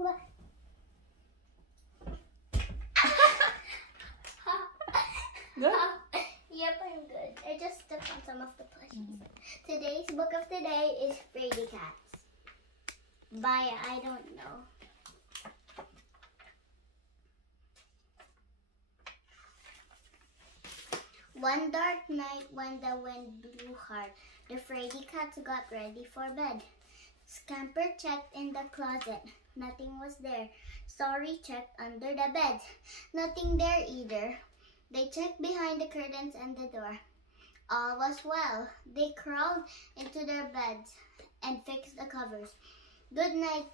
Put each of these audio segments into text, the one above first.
Good? Yep, I'm good. I just stepped on some of the plushies. Today's book of the day is Fraidy Cats by I don't know. One dark night when the wind blew hard, the Fraidy cats got ready for bed. Scamper checked in the closet. Nothing was there. Sorry checked under the bed. Nothing there either. They checked behind the curtains and the door. All was well. They crawled into their beds and fixed the covers. Good night,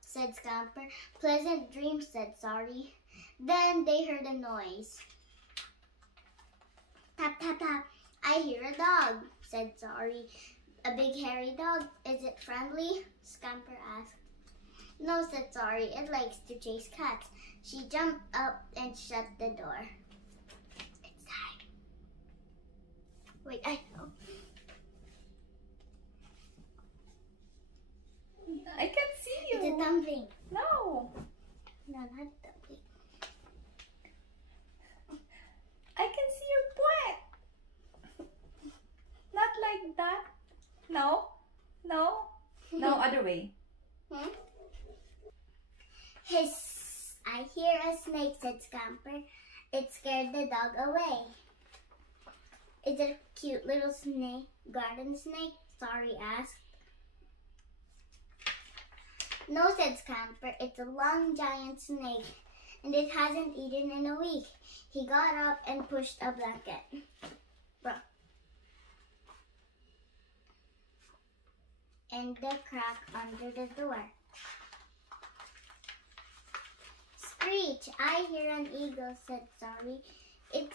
said Scamper. Pleasant dreams, said Sorry. Then they heard a noise. Tap, tap, tap. I hear a dog, said Sorry. A big hairy dog. Is it friendly? Scamper asked. No, said Sorry. It likes to chase cats. She jumped up and shut the door. It's time. Wait, I know. I can't see you. It's a dumpling. No. No, not a dumpling. I can see your butt. Not like that. No. No. No, other way. Hiss! I hear a snake, said Scamper. It scared the dog away. Is it a cute little snake, garden snake? Sorry asked. No, said Scamper. It's a long giant snake, and it hasn't eaten in a week. He got up and pushed a blanket. And the crack under the door. Screech! I hear an eagle, said Sorry. It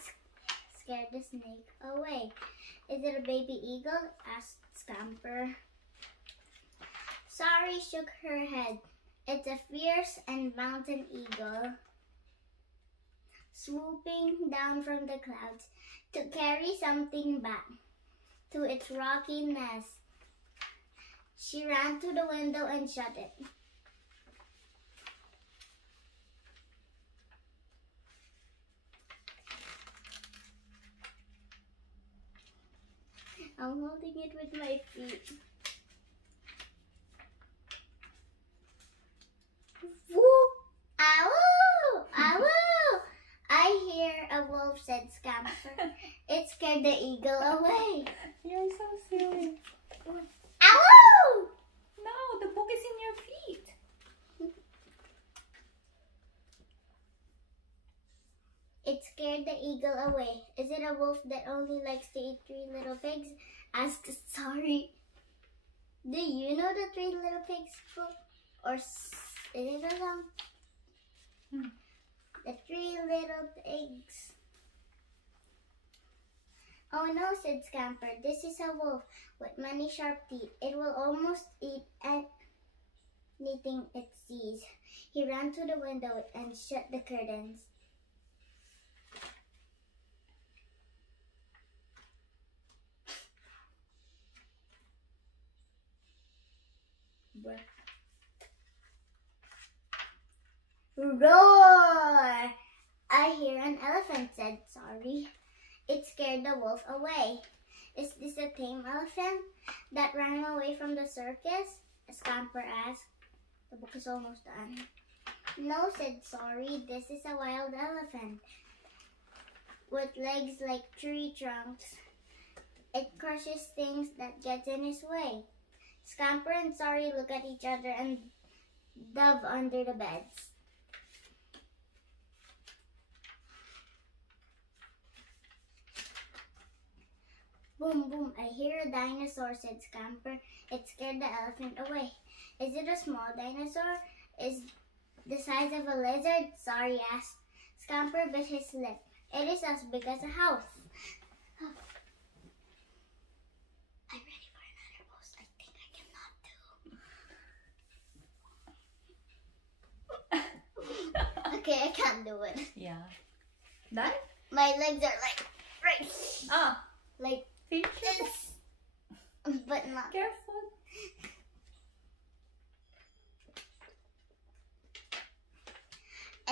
scared the snake away. Is it a baby eagle? Asked Scamper. Sorry shook her head. It's a fierce and mountain eagle, swooping down from the clouds to carry something back to its rocky nest. She ran to the window and shut it. I'm holding it with my feet. Woo! Ow! Ow! I hear a wolf, said Scamper. It scared the eagle away. You're so silly. Ow! No, the book is in your feet. It scared the eagle away. Is it a wolf that only likes to eat 3 little pigs? Asked Sorry. Do you know the 3 Little Pigs book? Or is it a song? The 3 Little Pigs. Oh no, said Scamper. This is a wolf with many sharp teeth. It will almost eat anything it sees. He ran to the window and shut the curtains. Roar! I hear an elephant, said Sorry. It scared the wolf away. Is this a tame elephant that ran away from the circus? Scamper asked. The book is almost done. No, said Sorry. This is a wild elephant with legs like tree trunks. It crushes things that get in his way. Scamper and Sorry look at each other and dove under the beds. Boom, boom, I hear a dinosaur, said Scamper. It scared the elephant away. Is it a small dinosaur? Is the size of a lizard? Sorry asked. Scamper bit his lip. It is as big as a house. I'm ready for another pose. I think I cannot do. Okay, I can't do it. Yeah. Done? My legs are like right. Like this. But not. Careful.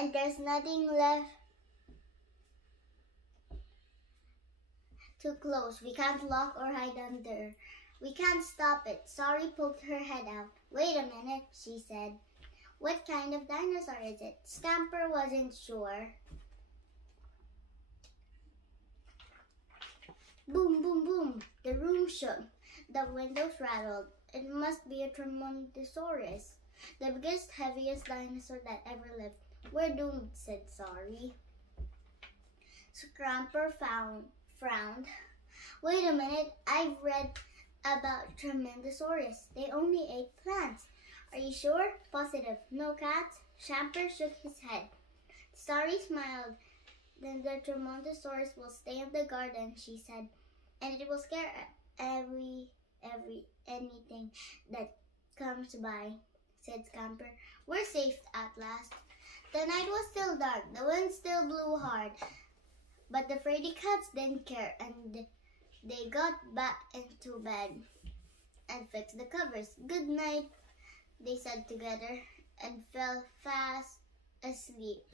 and there's nothing left too close. We can't lock or hide under. We can't stop it. Sorry poked her head out. Wait a minute, she said. What kind of dinosaur is it? Scamper wasn't sure. Boom, boom, boom. The room shook. The windows rattled. It must be a Tremontosaurus, the biggest, heaviest dinosaur that ever lived. We're doomed, said Sorry. Scamper frowned. Wait a minute, I've read about Tremontosaurus. They only ate plants. Are you sure? Positive. No cats? Scamper shook his head. Sorry smiled. Then the Tremontosaurus will stay in the garden, she said, and it will scare anything that comes by, said Scamper. We're safe at last. The night was still dark. The wind still blew hard. But the Fraidy cats didn't care, and they got back into bed and fixed the covers. Good night, they said together, and fell fast asleep.